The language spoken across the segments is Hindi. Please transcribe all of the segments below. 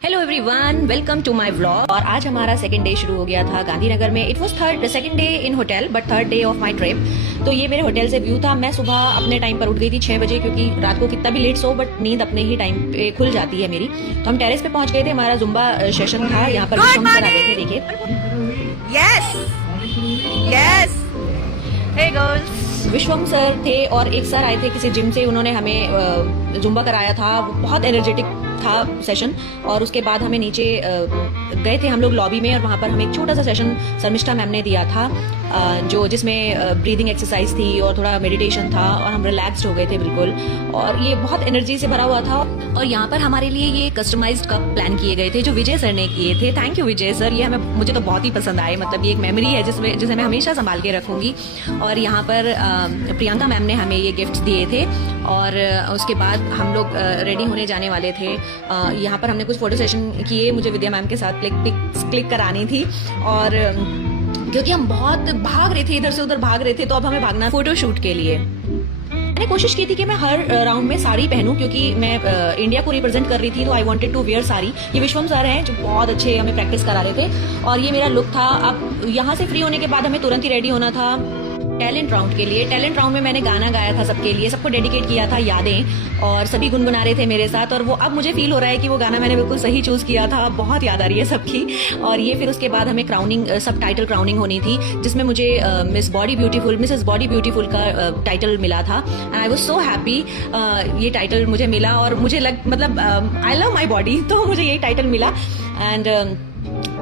Hello everyone, welcome to my vlog. और आज हमारा सेकंड डे शुरू हो गया था गांधीनगर में। It was second day in hotel but third day of my trip. तो ये मेरे होटल से व्यू था। मैं सुबह अपने टाइम पर उठ गई थी 6 बजे, क्योंकि रात को कितना भी लेट सो बट नींद अपने ही टाइम पे खुल जाती है मेरी। तो हम टेरेस पे पहुंच गए थे। हमारा जुम्बा सेशन था। यहाँ पर विश्वम सर आ गए थे। देखिए, यस यस, हे गर्ल्स। विश्वम सर थे और एक सर आए थे किसी जिम से। उन्होंने हमें जुम्बा कराया था। वो बहुत एनर्जेटिक था सेशन। और उसके बाद हमें नीचे गए थे हम लोग लॉबी में, और वहाँ पर हमें एक छोटा सा सेशन शर्मिष्ठा मैम ने दिया था, जिसमें ब्रीदिंग एक्सरसाइज थी और थोड़ा मेडिटेशन था, और हम रिलैक्स्ड हो गए थे बिल्कुल। और ये बहुत एनर्जी से भरा हुआ था। और यहाँ पर हमारे लिए ये कस्टमाइज्ड कप प्लान किए गए थे जो विजय सर ने किए थे। थैंक यू विजय सर, ये मुझे तो बहुत ही पसंद आए। मतलब ये एक मेमोरी है जिसे मैं हमेशा संभाल के रखूंगी। और यहाँ पर प्रियंका मैम ने हमें ये गिफ्ट दिए थे। और उसके बाद हम लोग रेडी होने जाने वाले थे। यहाँ पर हमने कुछ फोटो सेशन किए। मुझे विद्या मैम के साथ क्लिक करानी थी, और क्योंकि हम बहुत भाग रहे थे, इधर से उधर भाग रहे थे, तो अब हमें भागना फोटो शूट के लिए। मैंने कोशिश की थी कि मैं हर राउंड में साड़ी पहनूं, क्योंकि मैं इंडिया को रिप्रेजेंट कर रही थी। तो I wanted to wear sari. ये विश्वम सर हैं जो बहुत अच्छे हमें प्रैक्टिस करा रहे थे। और ये मेरा लुक था। अब यहाँ से फ्री होने के बाद हमें तुरंत ही रेडी होना था टैलेंट राउंड के लिए। टैलेंट राउंड में मैंने गाना गाया था सबके लिए, सबको डेडिकेट किया था यादें, और सभी गुनगुना रहे थे मेरे साथ। और वो अब मुझे फील हो रहा है कि वो गाना मैंने बिल्कुल सही चूज किया था। बहुत याद आ रही है सबकी। और ये फिर उसके बाद हमें क्राउनिंग, सब टाइटल क्राउनिंग होनी थी, जिसमें मुझे मिसेस बॉडी ब्यूटीफुल का टाइटल मिला था। And I was so happy. ये टाइटल मुझे मिला, और मुझे आई लव माई बॉडी, तो मुझे यही टाइटल मिला। एंड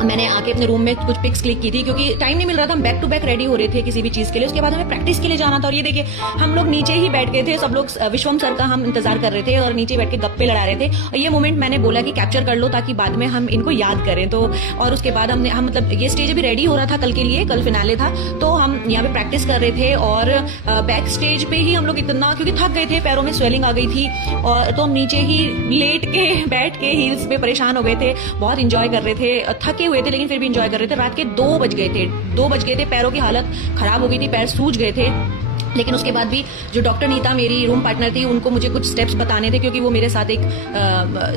मैंने आके अपने रूम में कुछ पिक्स क्लिक की थी, क्योंकि टाइम नहीं मिल रहा था। हम बैक टू बैक रेडी हो रहे थे किसी भी चीज के लिए। उसके बाद हमें प्रैक्टिस के लिए जाना था। और ये देखिए, हम लोग नीचे ही बैठ गए थे सब लोग। विश्वम सर का हम इंतजार कर रहे थे और नीचे बैठ के गप्पे लड़ा रहे थे। और ये मोमेंट मैंने बोला कि कैप्चर कर लो, ताकि बाद में हम इनको याद करें। तो और उसके बाद हम मतलब ये स्टेज अभी रेडी हो रहा था कल के लिए, कल फिनाले था। तो हम यहाँ पे प्रैक्टिस कर रहे थे। और बैक स्टेज पे ही हम लोग इतना, क्योंकि थक गए थे, पैरों में स्वेलिंग आ गई थी, और तो हम नीचे ही लेट के बैठ के हील्स पे परेशान हो गए थे। बहुत इंजॉय कर रहे थे, थके हुए थे लेकिन फिर भी इंजॉय कर रहे थे। रात के 2 बज गए थे। पैरों की हालत खराब हो गई थी, पैर सूज गए थे। लेकिन उसके बाद भी जो डॉक्टर नीता मेरी रूम पार्टनर थी, उनको मुझे कुछ स्टेप्स बताने थे, क्योंकि वो मेरे साथ एक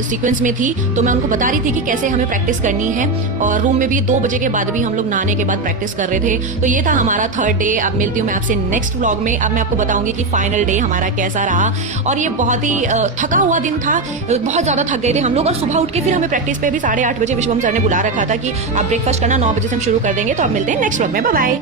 सीक्वेंस में थी। तो मैं उनको बता रही थी कि कैसे हमें प्रैक्टिस करनी है। और रूम में भी 2 बजे के बाद भी हम लोग नहाने के बाद प्रैक्टिस कर रहे थे। तो ये था हमारा थर्ड डे। अब मिलती हूँ मैं आपसे नेक्स्ट व्लॉग में। अब मैं आपको बताऊंगी कि फाइनल डे हमारा कैसा रहा। और ये बहुत ही थका हुआ दिन था, बहुत ज्यादा थक गए थे हम लोग। और सुबह उठ के फिर हमें प्रैक्टिस पे भी 8:30 बजे विश्वम सर ने बुला रखा था कि आप ब्रेकफास्ट करना, 9 बजे से हम शुरू कर देंगे। तो अब मिलते हैं नेक्स्ट व्लॉग में। Bye bye.